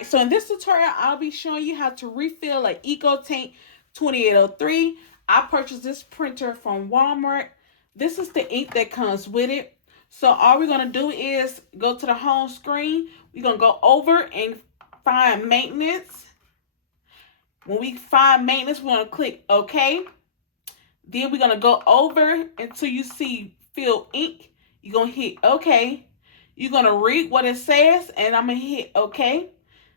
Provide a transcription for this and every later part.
Alright, so in this tutorial, I'll be showing you how to refill an EcoTank 2803. I purchased this printer from Walmart. This is the ink that comes with it. So all we're going to do is go to the home screen. We're going to go over and find maintenance. When we find maintenance, we're going to click OK. Then we're going to go over until you see fill ink. You're going to hit OK. You're going to read what it says, and I'm going to hit OK.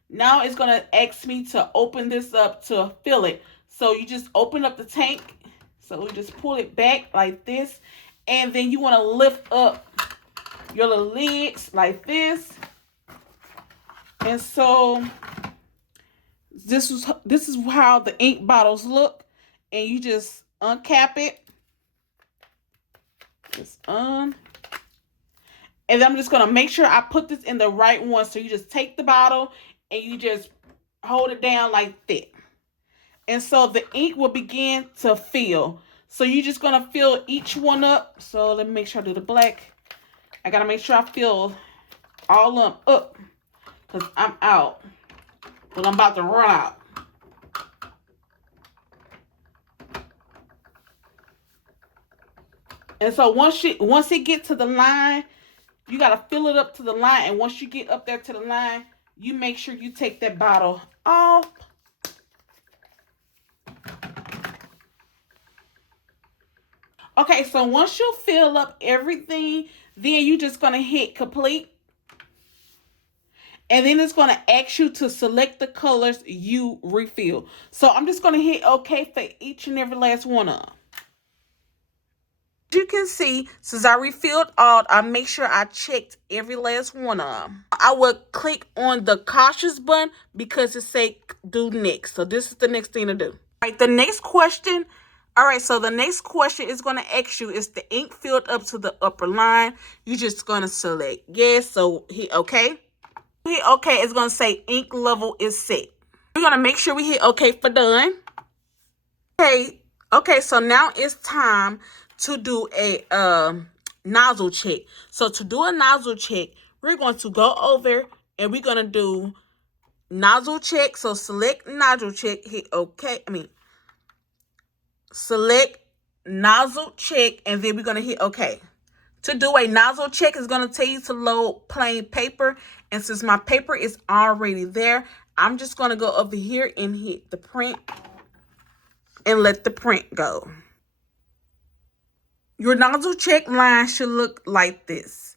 Now it's going to ask me to open this up to fill it. So you just open up the tank. So we just pull it back like this. And then you want to lift up your little lids like this. And so this is how the ink bottles look. And you just uncap it. Just And then I'm just going to make sure I put this in the right one. So you just take the bottle and you just hold it down like that. And so the ink will begin to fill. So you're just going to fill each one up. So let me make sure I do the black. I got to make sure I fill all of them up because I'm out. But I'm about to run out. And so once it gets to the line, you got to fill it up to the line. And once you get up there to the line, you make sure you take that bottle off. Okay, so once you fill up everything, then you're just going to hit complete. And then it's going to ask you to select the colors you refill. So I'm just going to hit OK for each and every last one of them. As you can see, since I refilled all, I make sure I checked every last one of them. I will click on the cautious button because it say do next. So this is the next thing to do. All right, the next question. All right, so the next question is going to ask you, is the ink filled up to the upper line? You're just going to select yes. So hit OK. Hit OK, it's going to say ink level is set. We're going to make sure we hit OK for done. Okay, so now it's time to do a nozzle check. So to do a nozzle check, we're going to go over and we're going to do nozzle check. So select nozzle check, hit OK. Select nozzle check, and then we're going to hit OK. To do a nozzle check, it's going to tell you to load plain paper. And since my paper is already there, I'm just going to go over here and hit the print and let the print go. Your nozzle check line should look like this.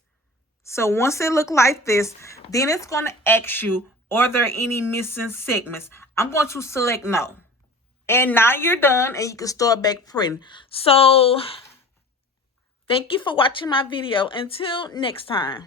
So once it look like this, then it's going to ask you, are there any missing segments? I'm going to select no. And now you're done and you can start back printing. So thank you for watching my video. Until next time.